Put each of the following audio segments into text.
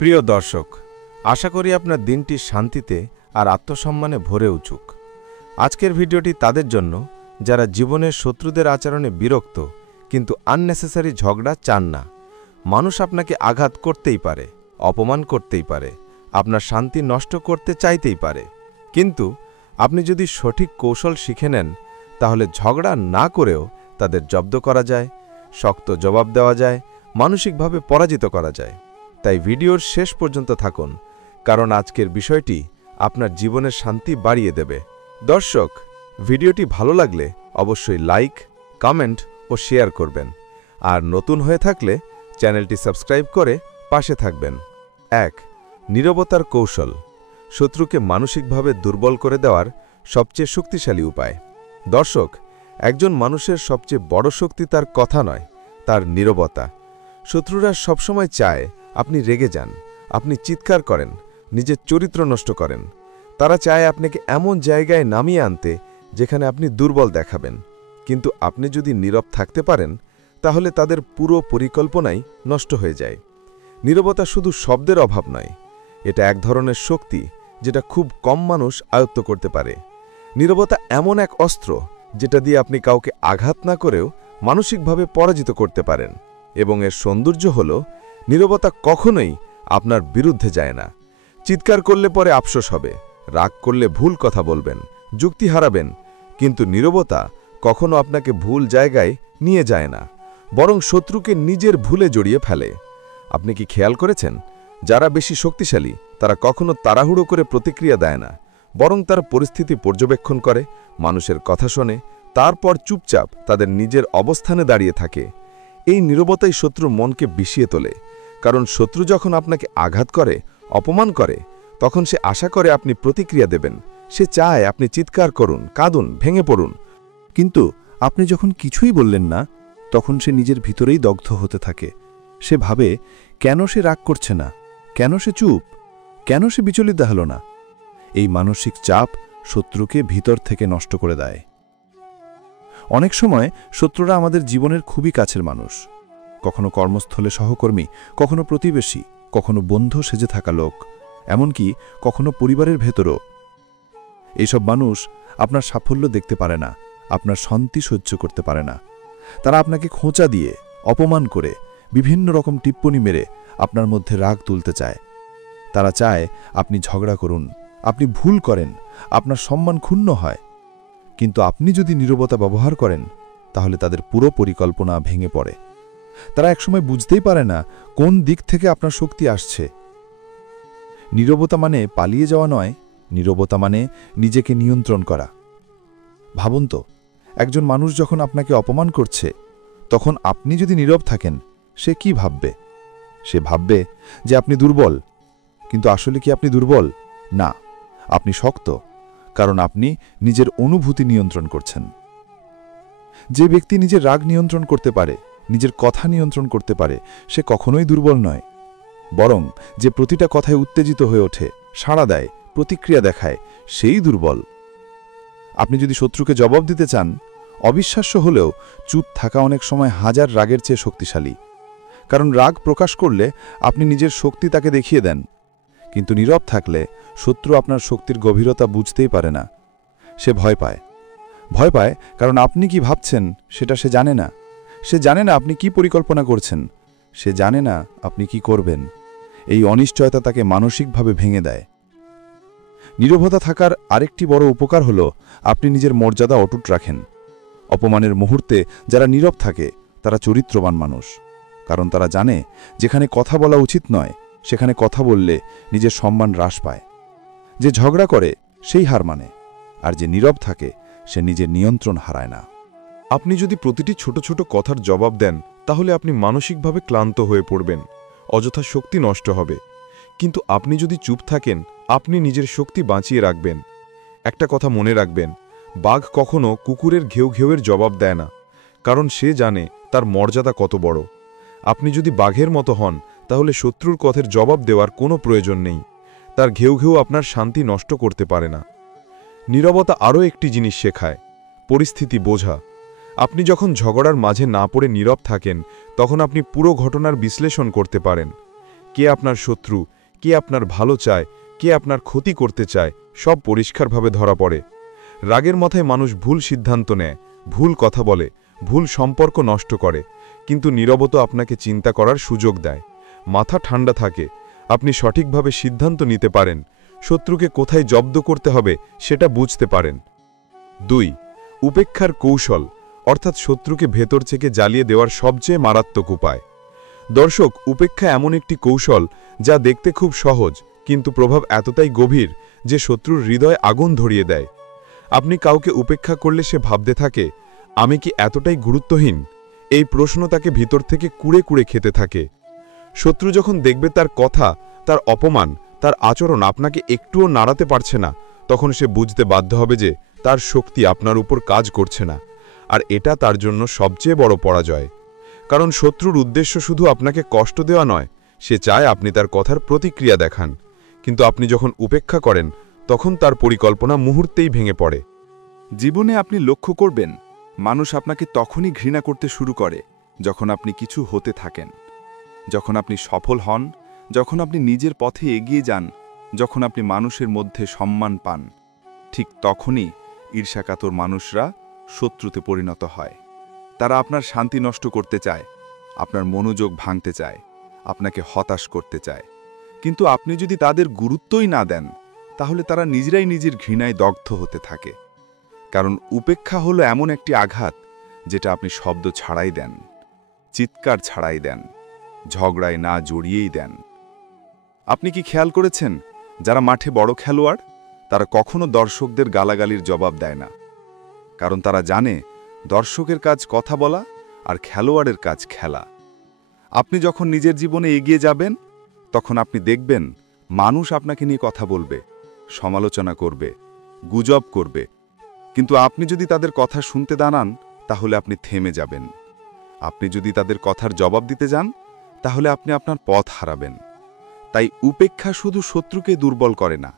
প্রিয় দর্শক, আশা করি আপনার দিনটি শান্তিতে আর আত্মসম্মানে ভরে উঠুক। আজকের ভিডিওটি তাদের জন্য যারা জীবনের শত্রুদের আচরণে বিরক্ত কিন্তু আননেসেসারি ঝগড়া চান না। মানুষ আপনাকে আঘাত করতেই পারে, অপমান করতেই পারে, আপনার শান্তি নষ্ট করতে চাইতেই পারে, কিন্তু আপনি যদি সঠিক কৌশল শিখে নেন তাহলে ঝগড়া না করেও তাদের জব্দ করা যায়, শক্ত জবাব দেওয়া যায়, মানসিকভাবে পরাজিত করা যায়। তাই ভিডিওর শেষ পর্যন্ত থাকুন, কারণ আজকের বিষয়টি আপনার জীবনের শান্তি বাড়িয়ে দেবে। দর্শক, ভিডিওটি ভালো লাগলে অবশ্যই লাইক, কমেন্ট ও শেয়ার করবেন, আর নতুন হয়ে থাকলে চ্যানেলটি সাবস্ক্রাইব করে পাশে থাকবেন। ১. নীরবতার কৌশল। শত্রুকে মানসিকভাবে দুর্বল করে দেওয়ার সবচেয়ে শক্তিশালী উপায়। দর্শক, একজন মানুষের সবচেয়ে বড় শক্তি তার কথা নয়, তার নীরবতা। শত্রুরা সবসময় চায় আপনি রেগে যান, আপনি চিৎকার করেন, নিজের চরিত্র নষ্ট করেন। তারা চায় আপনাকে এমন জায়গায় নামিয়ে আনতে যেখানে আপনি দুর্বল দেখাবেন। কিন্তু আপনি যদি নীরব থাকতে পারেন তাহলে তাদের পুরো পরিকল্পনাই নষ্ট হয়ে যায়। নীরবতা শুধু শব্দের অভাব নয়, এটা এক ধরনের শক্তি যেটা খুব কম মানুষ আয়ত্ত করতে পারে। নীরবতা এমন এক অস্ত্র যেটা দিয়ে আপনি কাউকে আঘাত না করেও মানসিকভাবে পরাজিত করতে পারেন। এবং এর সৌন্দর্য হল, নীরবতা কখনোই আপনার বিরুদ্ধে যায় না। চিৎকার করলে পরে আফসোস হবে, রাগ করলে ভুল কথা বলবেন, যুক্তি হারাবেন, কিন্তু নীরবতা কখনো আপনাকে ভুল জায়গায় নিয়ে যায় না, বরং শত্রুকে নিজের ভুলে জড়িয়ে ফেলে। আপনি কি খেয়াল করেছেন, যারা বেশি শক্তিশালী তারা কখনো তাড়াহুড়ো করে প্রতিক্রিয়া দেয় না, বরং তারা পরিস্থিতি পর্যবেক্ষণ করে, মানুষের কথা শোনে, তারপর চুপচাপ তাদের নিজের অবস্থানে দাঁড়িয়ে থাকে। এই নীরবতাই শত্রুর মনকে বিষিয়ে তোলে, কারণ শত্রু যখন আপনাকে আঘাত করে, অপমান করে, তখন সে আশা করে আপনি প্রতিক্রিয়া দেবেন। সে চায় আপনি চিৎকার করুন, কাঁদুন, ভেঙে পড়ুন। কিন্তু আপনি যখন কিছুই বললেন না, তখন সে নিজের ভিতরেই দগ্ধ হতে থাকে। সে ভাবে, কেন সে রাগ করছে না, কেন সে চুপ, কেন সে বিচলিত হল না। এই মানসিক চাপ শত্রুকে ভিতর থেকে নষ্ট করে দেয়। অনেক সময় শত্রুরা আমাদের জীবনের খুবই কাছের মানুষ, কখনো কর্মস্থলে সহকর্মী, কখনো প্রতিবেশী, কখনো বন্ধু সেজে থাকা লোক, এমনকি কখনো পরিবারের ভেতরও। এইসব মানুষ আপনার সাফল্য দেখতে পারে না, আপনার শান্তি সহ্য করতে পারে না। তারা আপনাকে খোঁচা দিয়ে, অপমান করে, বিভিন্ন রকম টিপ্পনি মেরে আপনার মধ্যে রাগ তুলতে চায়। তারা চায় আপনি ঝগড়া করুন, আপনি ভুল করেন, আপনার সম্মান ক্ষুণ্ণ হয়। কিন্তু আপনি যদি নীরবতা ব্যবহার করেন তাহলে তাদের পুরো পরিকল্পনা ভেঙে পড়ে। তারা একসময় বুঝতেই পারে না কোন দিক থেকে আপনার শক্তি আসছে। নীরবতা মানে পালিয়ে যাওয়া নয়, নীরবতা মানে নিজেকে নিয়ন্ত্রণ করা। ভাবুন তো, একজন মানুষ যখন আপনাকে অপমান করছে, তখন আপনি যদি নীরব থাকেন, সে কি ভাববে? সে ভাববে যে আপনি দুর্বল। কিন্তু আসলে কি আপনি দুর্বল? না, আপনি শক্ত, কারণ আপনি নিজের অনুভূতি নিয়ন্ত্রণ করছেন। যে ব্যক্তি নিজের রাগ নিয়ন্ত্রণ করতে পারে, নিজের কথা নিয়ন্ত্রণ করতে পারে, সে কখনোই দুর্বল নয়। বরং যে প্রতিটা কথায় উত্তেজিত হয়ে ওঠে, সাড়া দেয়, প্রতিক্রিয়া দেখায়, সেই দুর্বল। আপনি যদি শত্রুকে জবাব দিতে চান, অবিশ্বাস্য হলেও চুপ থাকা অনেক সময় হাজার রাগের চেয়ে শক্তিশালী। কারণ রাগ প্রকাশ করলে আপনি নিজের শক্তি তাকে দেখিয়ে দেন। কিন্তু নীরব থাকলে শত্রু আপনার শক্তির গভীরতা বুঝতেই পারে না। সে ভয় পায়। ভয় পায় কারণ আপনি কি ভাবছেন সেটা সে জানে না। সে জানে না আপনি কি পরিকল্পনা করছেন। সে জানে না আপনি কি করবেন। এই অনিশ্চয়তা তাকে মানসিকভাবে ভেঙে দেয়। নীরবতা থাকার আরেকটি বড় উপকার হল, আপনি নিজের মর্যাদা অটুট রাখেন। অপমানের মুহূর্তে যারা নীরব থাকে তারা চরিত্রবান মানুষ, কারণ তারা জানে যেখানে কথা বলা উচিত নয় সেখানে কথা বললে নিজের সম্মান হ্রাস পায়। যে ঝগড়া করে সেই হার মানে, আর যে নীরব থাকে সে নিজের নিয়ন্ত্রণ হারায় না। আপনি যদি প্রতিটি ছোট ছোট কথার জবাব দেন তাহলে আপনি মানসিকভাবে ক্লান্ত হয়ে পড়বেন, অযথা শক্তি নষ্ট হবে। কিন্তু আপনি যদি চুপ থাকেন, আপনি নিজের শক্তি বাঁচিয়ে রাখবেন। একটা কথা মনে রাখবেন, বাঘ কখনো কুকুরের ঘেউ ঘেউয়ের জবাব দেয় না, কারণ সে জানে তার মর্যাদা কত বড়। আপনি যদি বাঘের মতো হন তাহলে শত্রুর কথার জবাব দেওয়ার কোনো প্রয়োজন নেই। তার ঘেউ ঘেউ আপনার শান্তি নষ্ট করতে পারে না। নীরবতা আরও একটি জিনিস শেখায়, পরিস্থিতি বোঝা। আপনি যখন ঝগড়ার মাঝে না পড়ে নীরব থাকেন, তখন আপনি পুরো ঘটনার বিশ্লেষণ করতে পারেন। কে আপনার শত্রু, কে আপনার ভালো চায়, কে আপনার ক্ষতি করতে চায়, সব পরিষ্কারভাবে ধরা পড়ে। রাগের মাথায় মানুষ ভুল সিদ্ধান্ত নেয়, ভুল কথা বলে, ভুল সম্পর্ক নষ্ট করে, কিন্তু নীরবতা আপনাকে চিন্তা করার সুযোগ দেয়। মাথা ঠান্ডা থাকে, আপনি সঠিকভাবে সিদ্ধান্ত নিতে পারেন, শত্রুকে কোথায় জব্দ করতে হবে সেটা বুঝতে পারেন। 2. উপেক্ষার কৌশল, অর্থাৎ শত্রুকে ভেতর থেকে জ্বালিয়ে দেওয়ার সবচেয়ে মারাত্মক উপায়। দর্শক, উপেক্ষা এমন একটি কৌশল যা দেখতে খুব সহজ, কিন্তু প্রভাব এতটাই গভীর যে শত্রুর হৃদয়ে আগুন ধরিয়ে দেয়। আপনি কাউকে উপেক্ষা করলে সে ভাবতে থাকে, আমি কি এতটাই গুরুত্বহীন? এই প্রশ্ন তাকে ভিতর থেকে কুড়ে কুড়ে খেতে থাকে। শত্রু যখন দেখবে তার কথা, তার অপমান, তার আচরণ আপনাকে একটুও নাড়াতে পারছে না, তখন সে বুঝতে বাধ্য হবে যে তার শক্তি আপনার উপর কাজ করছে না। আর এটা তার জন্য সবচেয়ে বড় পরাজয়। কারণ শত্রুর উদ্দেশ্য শুধু আপনাকে কষ্ট দেওয়া নয়, সে চায় আপনি তার কথার প্রতিক্রিয়া দেখান। কিন্তু আপনি যখন উপেক্ষা করেন, তখন তার পরিকল্পনা মুহূর্তেই ভেঙে পড়ে। জীবনে আপনি লক্ষ্য করবেন, মানুষ আপনাকে তখনই ঘৃণা করতে শুরু করে যখন আপনি কিছু হতে থাকেন, যখন আপনি সফল হন, যখন আপনি নিজের পথে এগিয়ে যান, যখন আপনি মানুষের মধ্যে সম্মান পান। ঠিক তখনই ঈর্ষাকাতর মানুষরা শত্রুতে পরিণত হয়। তারা আপনার শান্তি নষ্ট করতে চায়, আপনার মনোযোগ ভাঙতে চায়, আপনাকে হতাশ করতে চায়। কিন্তু আপনি যদি তাদের গুরুত্বই না দেন, তাহলে তারা নিজেরাই নিজের ঘৃণায় দগ্ধ হতে থাকে। কারণ উপেক্ষা হলো এমন একটি আঘাত যেটা আপনি শব্দ ছাড়াই দেন, চিৎকার ছাড়াই দেন, ঝগড়ায় না জড়িয়েই দেন। আপনি কি খেয়াল করেছেন, যারা মাঠে বড় খেলোয়াড়, তারা কখনো দর্শকদের গালাগালির জবাব দেয় না? কারণ তারা জানে দর্শকের কাজ কথা বলা আর খেলোয়াড়ের কাজ খেলা। আপনি যখন নিজের জীবনে এগিয়ে যাবেন, তখন আপনি দেখবেন মানুষ আপনাকে নিয়ে কথা বলবে, সমালোচনা করবে, গুজব করবে। কিন্তু আপনি যদি তাদের কথা শুনতে দাঁড়ান, তাহলে আপনি থেমে যাবেন। আপনি যদি তাদের কথার জবাব দিতে যান, তাহলে আপনি আপনার পথ হারাবেন। তাই উপেক্ষা শুধু শত্রুকে দুর্বল করে না,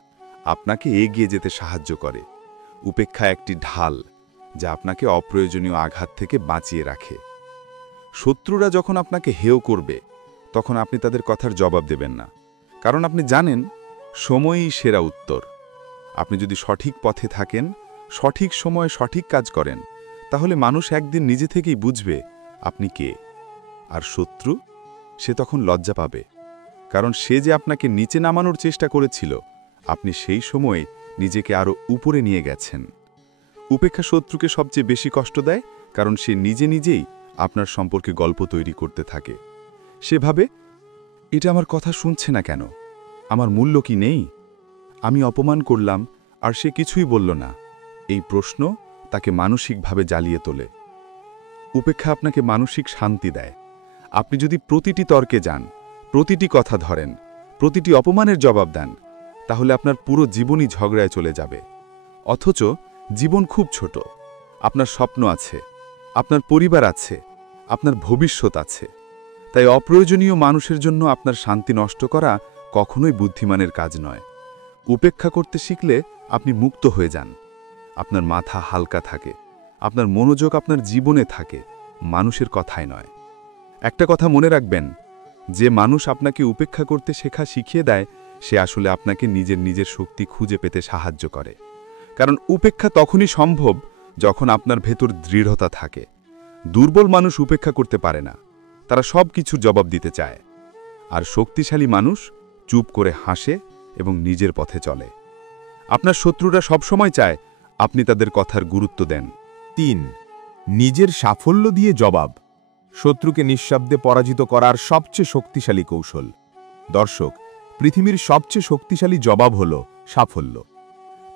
আপনাকে এগিয়ে যেতে সাহায্য করে। উপেক্ষা একটি ঢাল যা আপনাকে অপ্রয়োজনীয় আঘাত থেকে বাঁচিয়ে রাখে। শত্রুরা যখন আপনাকে হেয় করবে, তখন আপনি তাদের কথার জবাব দেবেন না, কারণ আপনি জানেন সময়ই সেরা উত্তর। আপনি যদি সঠিক পথে থাকেন, সঠিক সময়ে সঠিক কাজ করেন, তাহলে মানুষ একদিন নিজে থেকেই বুঝবে আপনি কে। আর শত্রু, সে তখন লজ্জা পাবে, কারণ সে যে আপনাকে নিচে নামানোর চেষ্টা করেছিল, আপনি সেই সময়ে নিজেকে আরও উপরে নিয়ে গেছেন। উপেক্ষা শত্রুকে সবচেয়ে বেশি কষ্ট দেয়, কারণ সে নিজে নিজেই আপনার সম্পর্কে গল্প তৈরি করতে থাকে। সে ভাবে, এটা আমার কথা শুনছে না কেন? আমার মূল্য কি নেই? আমি অপমান করলাম আর সে কিছুই বলল না। এই প্রশ্ন তাকে মানসিকভাবে জ্বালিয়ে তোলে। উপেক্ষা আপনাকে মানসিক শান্তি দেয়। আপনি যদি প্রতিটি তর্কে যান, প্রতিটি কথা ধরেন, প্রতিটি অপমানের জবাব দেন, তাহলে আপনার পুরো জীবনই ঝগড়ায় চলে যাবে। অথচ জীবন খুব ছোট। আপনার স্বপ্ন আছে, আপনার পরিবার আছে, আপনার ভবিষ্যৎ আছে। তাই অপ্রয়োজনীয় মানুষের জন্য আপনার শান্তি নষ্ট করা কখনোই বুদ্ধিমানের কাজ নয়। উপেক্ষা করতে শিখলে আপনি মুক্ত হয়ে যান। আপনার মাথা হালকা থাকে, আপনার মনোযোগ আপনার জীবনে থাকে, মানুষের কথায় নয়। একটা কথা মনে রাখবেন, যে মানুষ আপনাকে উপেক্ষা করতে শিখিয়ে দেয়, সে আসলে আপনাকে নিজের শক্তি খুঁজে পেতে সাহায্য করে। কারণ উপেক্ষা তখনই সম্ভব যখন আপনার ভেতর দৃঢ়তা থাকে। দুর্বল মানুষ উপেক্ষা করতে পারে না, তারা সব কিছুর জবাব দিতে চায়। আর শক্তিশালী মানুষ চুপ করে হাসে এবং নিজের পথে চলে। আপনার শত্রুরা সবসময় চায় আপনি তাদের কথার গুরুত্ব দেন। 3. নিজের সাফল্য দিয়ে জবাব। শত্রুকে নিঃশব্দে পরাজিত করার সবচেয়ে শক্তিশালী কৌশল। দর্শক, পৃথিবীর সবচেয়ে শক্তিশালী জবাব হল সাফল্য।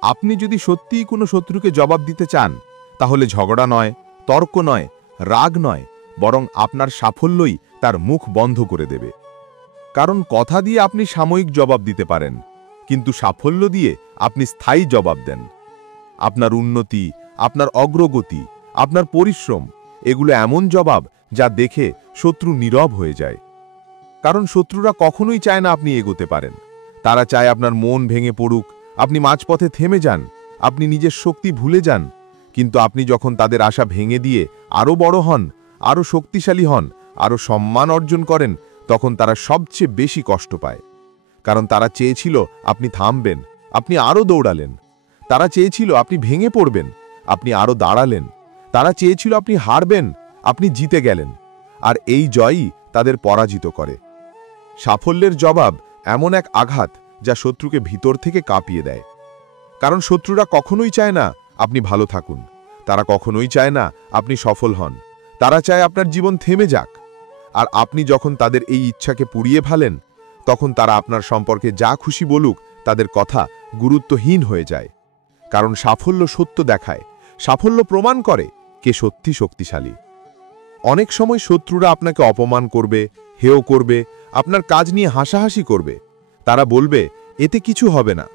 আপনি যদি সত্যিই কোনো শত্রুকে জবাব দিতে চান, তাহলে ঝগড়া নয়, তর্ক নয়, রাগ নয়, বরং আপনার সাফল্যই তার মুখ বন্ধ করে দেবে। কারণ কথা দিয়ে আপনি সাময়িক জবাব দিতে পারেন, কিন্তু সাফল্য দিয়ে আপনি স্থায়ী জবাব দেন। আপনার উন্নতি, আপনার অগ্রগতি, আপনার পরিশ্রম, এগুলো এমন জবাব যা দেখে শত্রু নীরব হয়ে যায়। কারণ শত্রুরা কখনোই চায় না আপনি এগোতে পারেন। তারা চায় আপনার মন ভেঙে পড়ুক, আপনি মাঝপথে থেমে যান, আপনি নিজের শক্তি ভুলে যান। কিন্তু আপনি যখন তাদের আশা ভেঙে দিয়ে আরও বড় হন, আরও শক্তিশালী হন, আরও সম্মান অর্জন করেন, তখন তারা সবচেয়ে বেশি কষ্ট পায়। কারণ তারা চেয়েছিল আপনি থামবেন, আপনি আরও দৌড়ালেন। তারা চেয়েছিল আপনি ভেঙে পড়বেন, আপনি আরও দাঁড়ালেন। তারা চেয়েছিল আপনি হারবেন, আপনি জিতে গেলেন। আর এই জয়ই তাদের পরাজিত করে। সাফল্যের জবাব এমন এক আঘাত যা শত্রুকে ভিতর থেকে কাঁপিয়ে দেয়। কারণ শত্রুরা কখনোই চায় না আপনি ভালো থাকুন, তারা কখনোই চায় না আপনি সফল হন। তারা চায় আপনার জীবন থেমে যাক। আর আপনি যখন তাদের এই ইচ্ছাকে পুড়িয়ে ফেলেন, তখন তারা আপনার সম্পর্কে যা খুশি বলুক তাদের কথা গুরুত্বহীন হয়ে যায়। কারণ সাফল্য সত্য দেখায়, সাফল্য প্রমাণ করে কে সত্যি শক্তিশালী। অনেক সময় শত্রুরা আপনাকে অপমান করবে, হেয় করবে, আপনার কাজ নিয়ে হাসাহাসি করবে। তারা বলবে এতে কিছু হবে না।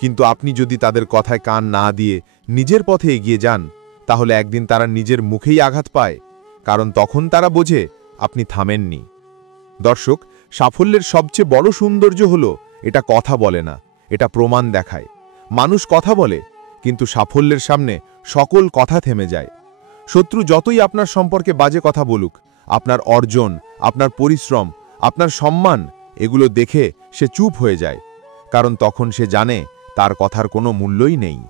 কিন্তু আপনি যদি তাদের কথায় কান না দিয়ে নিজের পথে এগিয়ে যান, তাহলে একদিন তারা নিজের মুখেই আঘাত পায়। কারণ তখন তারা বোঝে আপনি থামেননি। দর্শক, সাফল্যের সবচেয়ে বড় সৌন্দর্য হলো এটা কথা বলে না, এটা প্রমাণ দেখায়। মানুষ কথা বলে, কিন্তু সাফল্যের সামনে সকল কথা থেমে যায়। শত্রু যতই আপনার সম্পর্কে বাজে কথা বলুক, আপনার অর্জন, আপনার পরিশ্রম, আপনার সম্মান এগুলো দেখে সে চুপ হয়ে যায়। কারণ তখন সে জানে তার কথার কোনো মূল্যই নেই।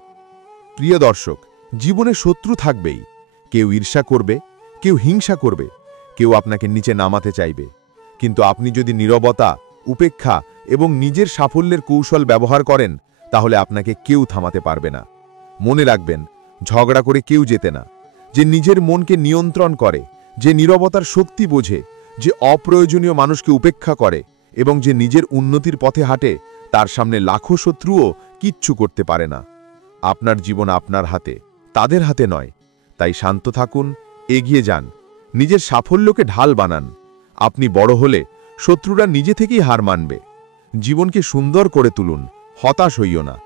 প্রিয় দর্শক, জীবনে শত্রু থাকবেই। কেউ ঈর্ষা করবে, কেউ হিংসা করবে, কেউ আপনাকে নিচে নামাতে চাইবে। কিন্তু আপনি যদি নীরবতা, উপেক্ষা এবং নিজের সাফল্যের কৌশল ব্যবহার করেন, তাহলে আপনাকে কেউ থামাতে পারবে না। মনে রাখবেন, ঝগড়া করে কেউ জেতে না। যে নিজের মনকে নিয়ন্ত্রণ করে, যে নীরবতার শক্তি বোঝে, যে অপ্রয়োজনীয় মানুষকে উপেক্ষা করে এবং যে নিজের উন্নতির পথে হাঁটে, তার সামনে লাখো শত্রুও কিচ্ছু করতে পারে না। আপনার জীবন আপনার হাতে, তাদের হাতে নয়। তাই শান্ত থাকুন, এগিয়ে যান, নিজের সাফল্যকে ঢাল বানান। আপনি বড় হলে শত্রুরা নিজে থেকেই হার মানবে। জীবনকে সুন্দর করে তুলুন, হতাশ হইও না।